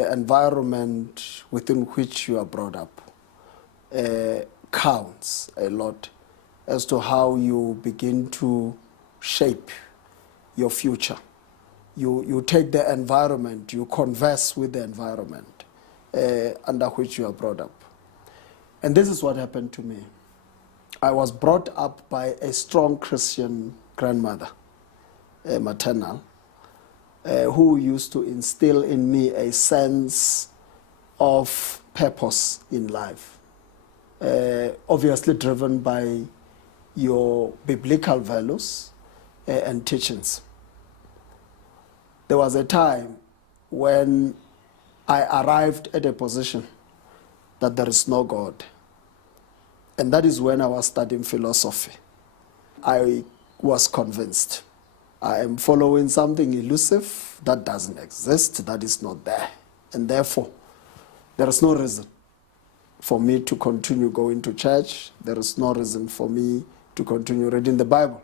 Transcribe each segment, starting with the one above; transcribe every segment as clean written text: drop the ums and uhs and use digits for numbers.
the environment within which you are brought up counts a lot as to how you begin to shape your future. You take the environment, you converse with the environment under which you are brought up. And this is what happened to me. I was brought up by a strong Christian grandmother, maternal, who used to instill in me a sense of purpose in life, obviously driven by your biblical values and teachings. There was a time when I arrived at a position that there is no God. And that is when I was studying philosophy. I was convinced I am following something elusive that doesn't exist, that is not there. And therefore, there is no reason for me to continue going to church. There is no reason for me to continue reading the Bible.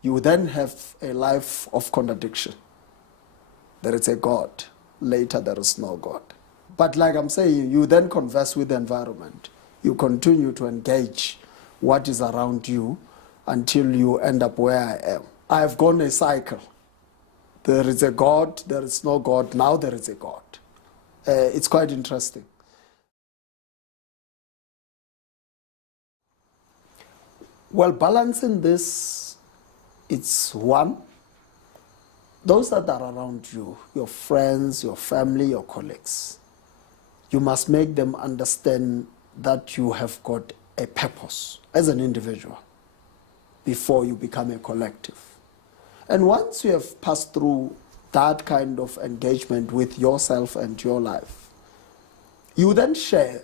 You then have a life of contradiction. There is a God. Later, there is no God. But like I'm saying, you then converse with the environment. You continue to engage what is around you until you end up where I am. I've gone a cycle. There is a God, there is no God, now there is a God. It's quite interesting. Well, balancing this, it's one, those that are around you, your friends, your family, your colleagues, you must make them understand that you have got a purpose as an individual before you become a collective. And once you have passed through that kind of engagement with yourself and your life, you then share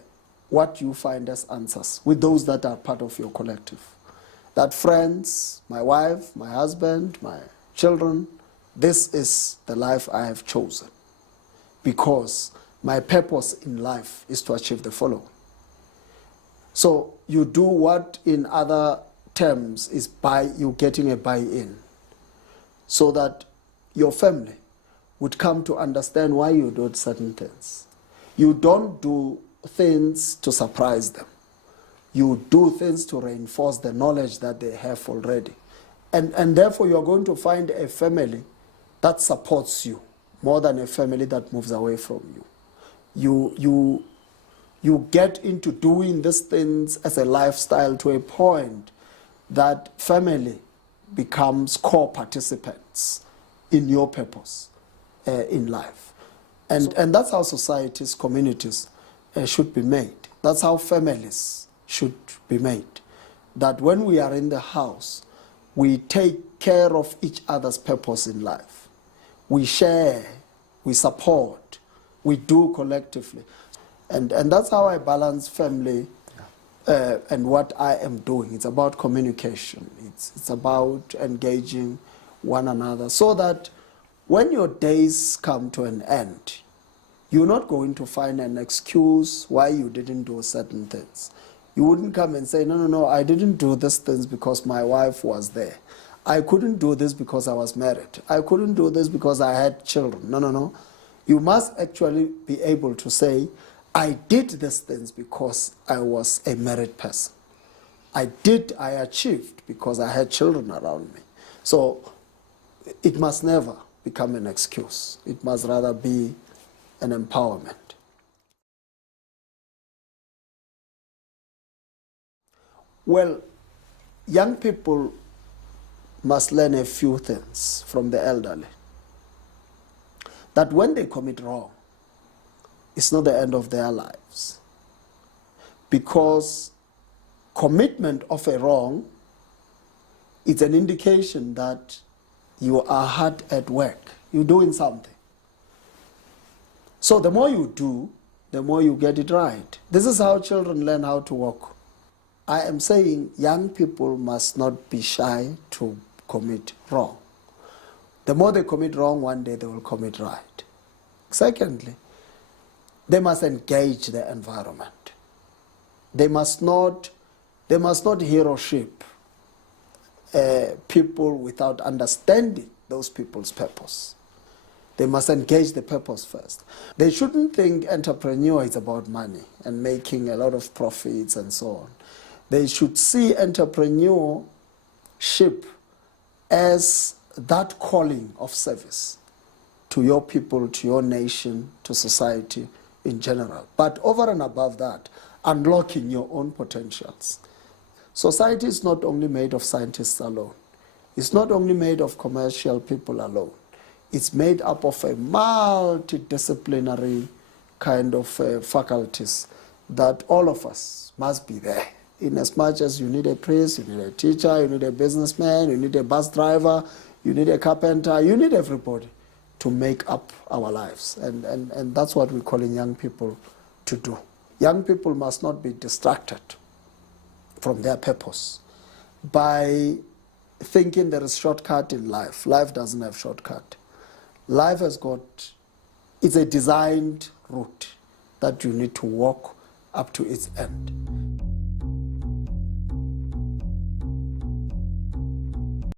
what you find as answers with those that are part of your collective. That friends, my wife, my husband, my children, this is the life I have chosen because my purpose in life is to achieve the following. So you do what in other terms is you getting a buy-in so that your family would come to understand why you do certain things. You don't do things to surprise them. You do things to reinforce the knowledge that they have already. And therefore you're going to find a family that supports you more than a family that moves away from you. You get into doing these things as a lifestyle to a point that family becomes core participants in your purpose in life. And that's how societies, communities should be made. That's how families should be made. That when we are in the house, we take care of each other's purpose in life. We share, we support, we do collectively. And that's how I balance family and what I am doing. It's about communication. It's about engaging one another so that when your days come to an end, you're not going to find an excuse why you didn't do certain things. You wouldn't come and say, no, I didn't do these things because my wife was there. I couldn't do this because I was married. I couldn't do this because I had children. No. You must actually be able to say, I did these things because I was a married person. I achieved because I had children around me. So it must never become an excuse. It must rather be an empowerment. Well, young people must learn a few things from the elderly. That when they commit wrong, it's not the end of their lives. Because commitment of a wrong is an indication that you are hard at work. You're doing something. So the more you do, the more you get it right. This is how children learn how to walk. I am saying young people must not be shy to commit wrong. The more they commit wrong, one day they will commit right. Secondly, they must engage the environment. They must not hero ship people without understanding those people's purpose. They must engage the purpose first. They shouldn't think entrepreneur is about money and making a lot of profits and so on. They should see entrepreneurship as that calling of service to your people, to your nation, to society in general. But over and above that, unlocking your own potentials. Society is not only made of scientists alone. It's not only made of commercial people alone. It's made up of a multidisciplinary kind of faculties that all of us must be there. In as much as you need a priest, you need a teacher, you need a businessman, you need a bus driver, you need a carpenter, you need everybody to make up our lives. And that's what we're calling young people to do. Young people must not be distracted from their purpose by thinking there is shortcut in life. Life doesn't have shortcut. Life has got, it's a designed route that you need to walk up to its end.